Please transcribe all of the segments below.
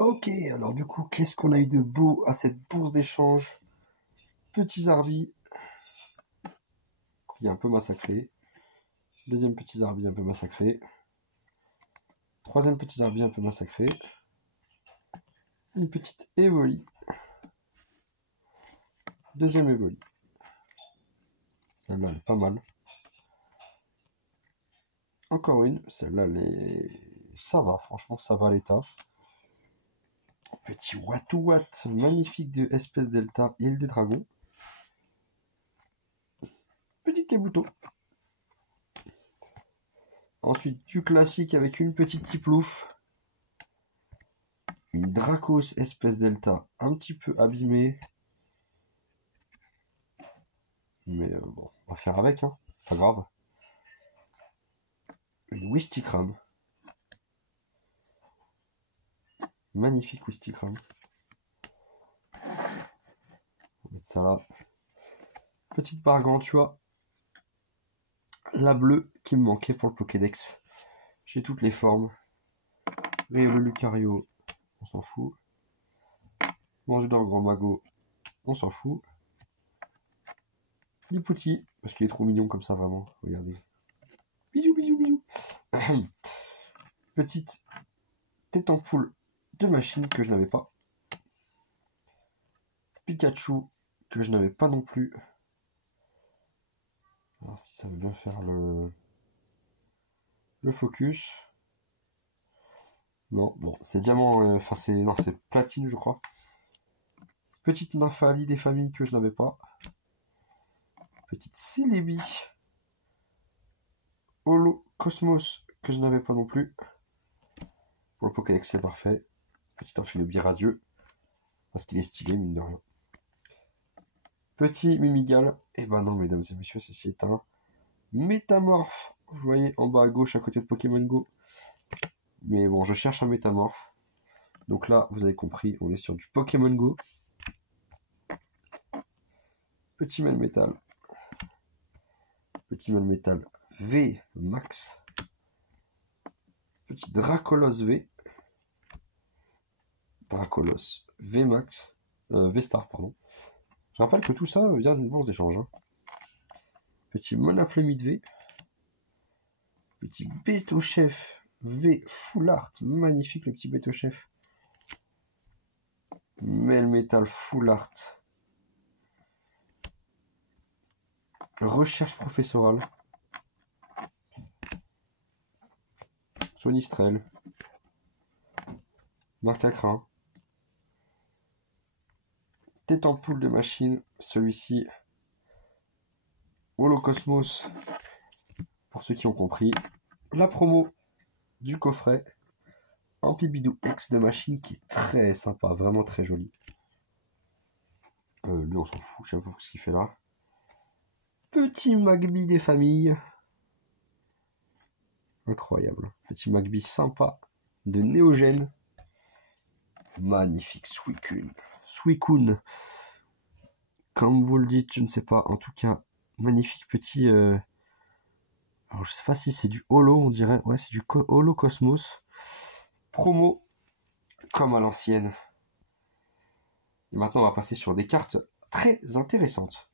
Ok, alors du coup, qu'est-ce qu'on a eu de beau à cette bourse d'échange? Petit Zarbi, qui est un peu massacré. Deuxième petit Zarbi un peu massacré. Troisième petit Zarbi un peu massacré. Une petite Evoli. Deuxième Evoli. Celle-là, elle est pas mal. Encore une. Celle-là, ça va. Franchement, ça va à l'état. Petit Watouat magnifique de Espèce Delta, Île des Dragons. Petit Tebuto. Ensuite, du classique avec une petite Tiplouf. Une Dracos Espèce Delta, un petit peu abîmée. Mais bon, on va faire avec, hein. C'est pas grave. Une Wistikram. Magnifique Wistikram. On va mettre ça là. Petite Gargantua. La bleue qui me manquait pour le Pokédex. J'ai toutes les formes. Réole Lucario, on s'en fout. Mangedor Grand Mago, on s'en fout. Lipouti, parce qu'il est trop mignon comme ça, vraiment. Regardez. Bisous, bisous, bisous. Petite tête en poule de machine que je n'avais pas. Pikachu que je n'avais pas non plus. Alors si ça veut bien faire le focus. Non, bon, c'est diamant, enfin c'est platine je crois. Petite Nymphalie des familles que je n'avais pas. Petite Celebi. Holo Cosmos que je n'avais pas non plus. Pour le Pokédex c'est parfait. Petit Amphilobi radieux. Parce qu'il est stylé mine de rien. Petit Mimigal. Et ben non mesdames et messieurs, ceci est un Métamorphe. Vous voyez en bas à gauche à côté de Pokémon Go. Mais bon, je cherche un Métamorphe. Donc là, vous avez compris, on est sur du Pokémon Go. Petit Melmetal. Petit Melmetal V Max. Petit Dracolos V. Dracolos V Max. V Star, pardon. Je rappelle que tout ça vient d'une bourse d'échange. Hein. Petit Monaflemite V. Petit Beto Chef V Full Art. Magnifique le petit Beto Chef. Melmetal Full Art. Recherche professorale. Sonistrel. Marcacrin. Tête en poule de machine. Celui-ci. Holocosmos. Pour ceux qui ont compris. La promo du coffret. Ampibidou X de machine qui est très sympa. Vraiment très joli. Lui on s'en fout. Je sais pas ce qu'il fait là. Petit Magby des familles. Incroyable. Petit Magby sympa. De Néogène. Magnifique Suicune. Suicune. Comme vous le dites, je ne sais pas. En tout cas, magnifique petit... Alors, je sais pas si c'est du holo, on dirait. Ouais, c'est du holo Cosmos. Promo. Comme à l'ancienne. Et maintenant, on va passer sur des cartes très intéressantes.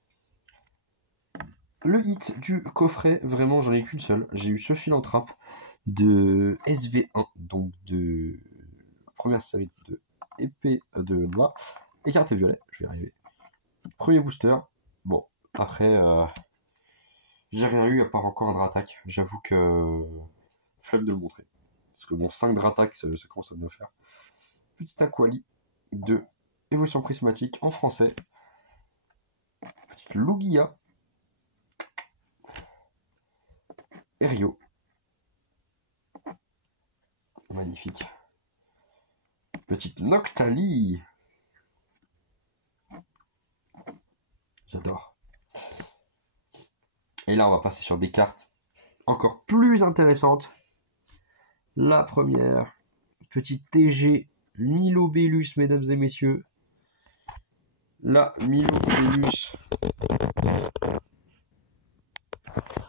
Le hit du coffret, vraiment, j'en ai qu'une seule. J'ai eu ce Philanthrope de SV1, donc de la première série de épée de là. Écarté violet, je vais y arriver. Premier booster. Bon, après, j'ai rien eu à part encore un Dratak. J'avoue que flemme de le montrer. Parce que bon, 5 Dratak, ça commence à bien faire. Petit Aquali de évolution prismatique en français. Petite Lugia. Erio. Magnifique. Petite Noctali. J'adore. Et là, on va passer sur des cartes encore plus intéressantes. La première, petite TG Milobellus, mesdames et messieurs. La Milobellus.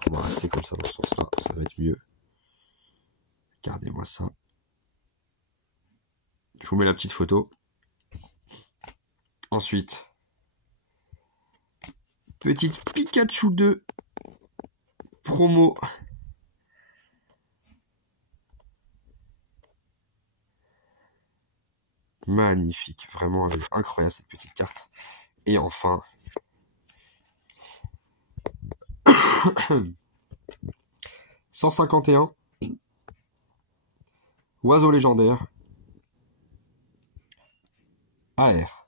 On va rester comme ça dans ce sens-là, ça va être mieux. Regardez-moi ça. Je vous mets la petite photo. Ensuite, petite Pikachu 2 promo. Magnifique, vraiment elle est incroyable cette petite carte. Et enfin, 151 oiseau légendaire AR.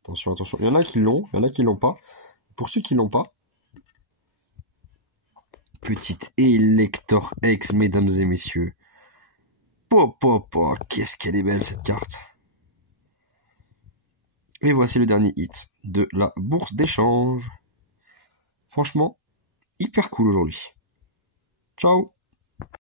Attention, attention. Il y en a qui l'ont, il y en a qui l'ont pas. Pour ceux qui l'ont pas, petite Elector X, mesdames et messieurs. Qu'est-ce qu'elle est belle cette carte. Et voici le dernier hit de la bourse d'échange. Franchement, hyper cool aujourd'hui. Ciao.